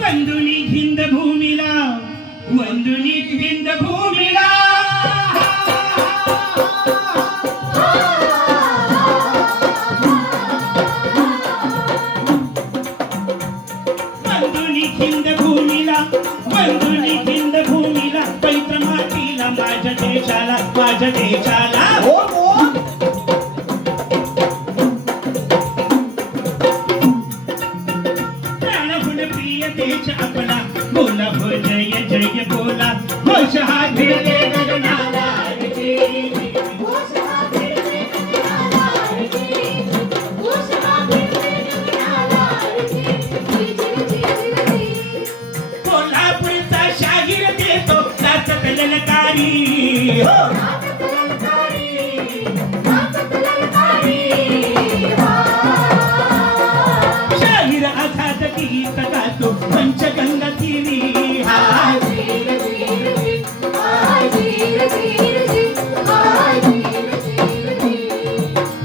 वंदुनी हिंद भूमीला, वंदुनी हिंद भूमीला, वंदुनी हिंद भूमीला, वंदुनी हिंद भूमीला, पवित्र मातीला माझ्या देशाला, माझ्या देशाला. प्राणहुन प्रिय देश आपला, बोला हो जय जय बोला, घोष हा भिडले गगनाला रे. घोष हा भिडले गगनाला रे, घोष हा भिडले गगनाला रे. कोल्हापूरचा शाहीर देतो नाचत ललकारी, हो नाचत ललकारी, नाचत ललकारी. शाहीर आझाद गीत गातो पंचगंगा तीरी. हाय धीर धीर धीर, हाय धीर धीर धीर, हाय धीर धीर धीर.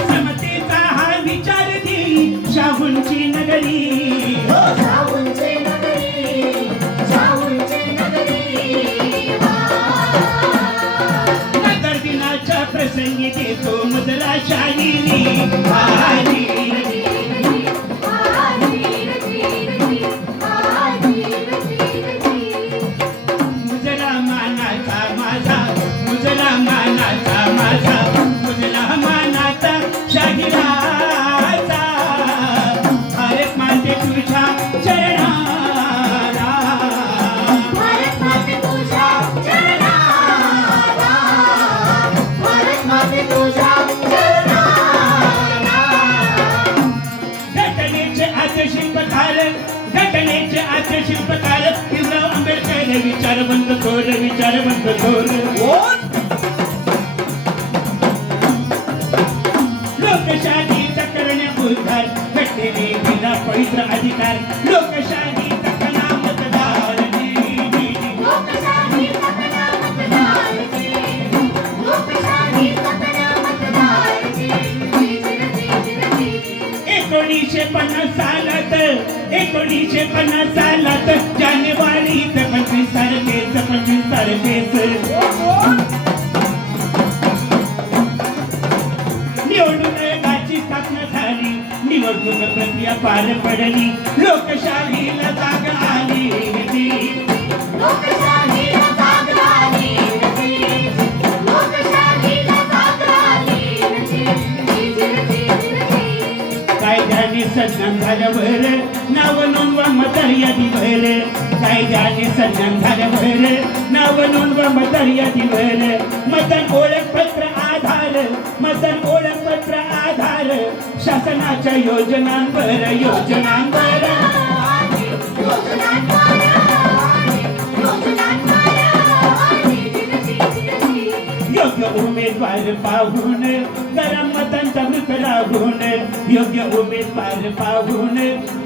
समतेचा हा विचार देई शाहूंची नगरी, हो शाहूंची नगरी, शाहूंची नगरी. नगर दिनाच्या प्रसंगी देतो मुद्रा शाहिरी. हाय धीर धीर धीर, हाय धीर धीर धीर, हाय धीर धीर धीर. मुजरा मानाचा माझा, मुजरा मानाचा माझा, मुजरा मानाचा शाहिराचा, भारत माते तुझ्या चरणाला. भारत माते तुझ्या चरणाला, भारत माते तुझ्या चरणाला. घटनेचे आद्य शिल्पकार, घटनेचे आद्य शिल्पकार भीमराव आंबेडकर विचारवंत थोर, विचारवंत थोर. लोकशाहीचा करण्या उद्धार, घटनेने दिला पवित्र अधिकार, लोकशाहीचा कणा मतदार. लोकशाही तपना मतदार जी, लोकशाही तपना मतदार जी. 1950 सालात, 1950 सालात जानेवारीत 25 तारखेच, 25 तारखेच निवडणुकाची स्थापना झाली, निवडणूक प्रक्रिया पार पडली, लोकशाहीला जाग आली. लोकशाहीला जाग आली रे, लोकशाहीला जाग आली रे. कायद्याने सज्जन झाल्यावर नाव नोंदवा मतदार यादीवर, कायद्याने सज्जन झाल्यावर नाव नोंदवा मतदार यादीवर. मतदान ओळखपत्र आधार, मतदान ओळखपत्र आधार, शासनाच्या योजनांवर, योजनांवर. योग्य उमेदवार पाहून गरम मतदान जागृत राहून, योग्य उमेदवार पाहून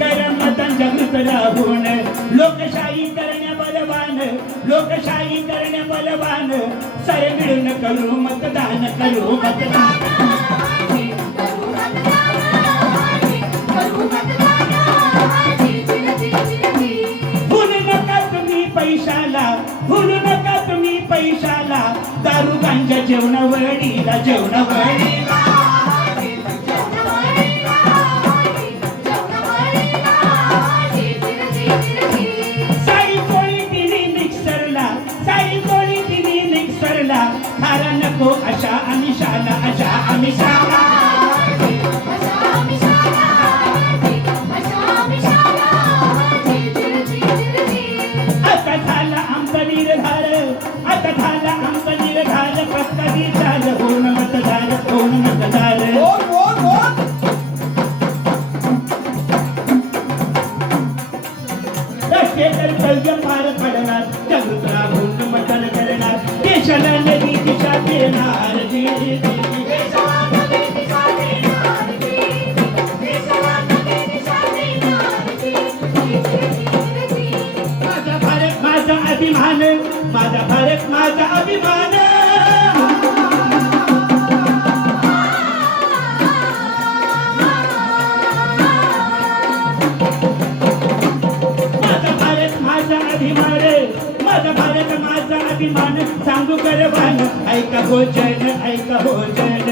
गरम मतदान जागृत राहून, लोकशाही करण्या बलवान, लोकशाही करण्या बलवान, सारे मिळून करू मतदान, करू मतदान. भूलू नका तुम्ही पैशाला, भूलू नका तुम्ही पैशाला, दारू गांजा जेवणावळीला, जेवणावळीला. सारी पोळी तिने मिक्सरला, सारी पोळी तिने मिक्सरला, खारा नको अशा आमिषाला, अशा आमिषाला. आता झाला आमचा निर्धार, आता झाला आमचा निर्धार, पक्का विचार होऊन मतदार, होऊन मतदार. राष्ट्रीय कर्तव्य पार पडणार, जागृत राहून मतदान करणार, देशाला नवी दिशा देणार. माझा भारत माझा अभिमान, माझा भारत माझा अभिमान. हो जन ऐका हो जन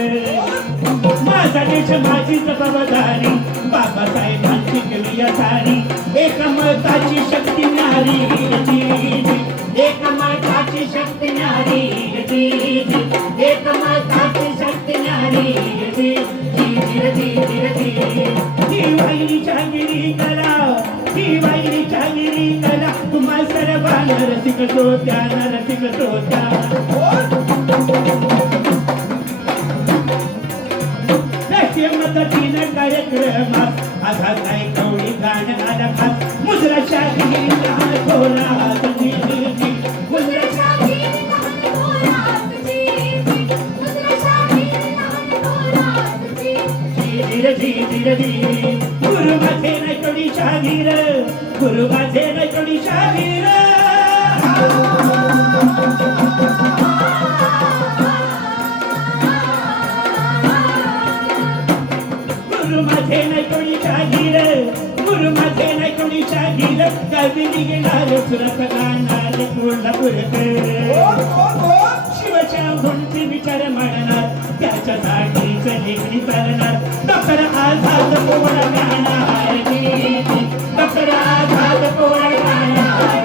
माझा देश माझी जबाबदारी बाबासाहेबांची केली सारी एकमताची शक्ती नारी एकमताची शक्ती नारी एकमताची शक्ती नारी ही वाहिनीच्या गिरी कला ही वाहिनीच्या गिरी कला तुम्हा सर्वांना रसिक श्रोत्या राष्ट्रीय मदतीनं कार्यक्रमात आघात आहे कवडी गाणं आला खास मुद्रा शाही लहान थोरात मुद्रा शाही लहान थोरातची मुद्रा शाही लहान थोरातची गुरु माझे नाही कोणी शाहीर गुरु माझे नाही कोणी शाहीर गुरु माझे नाही कोणी शाहीर गुरु माझे नाही कोणी शाहीर कविनी गेला सुरत गाणार कोल्हापूरकर शिवशाहूंचे विचार मांडणार त्याच्यासाठीच लेखणी चालणार डॉक्टर आझाद पोळ गाणार डॉक्टर आझाद पोळ गाणार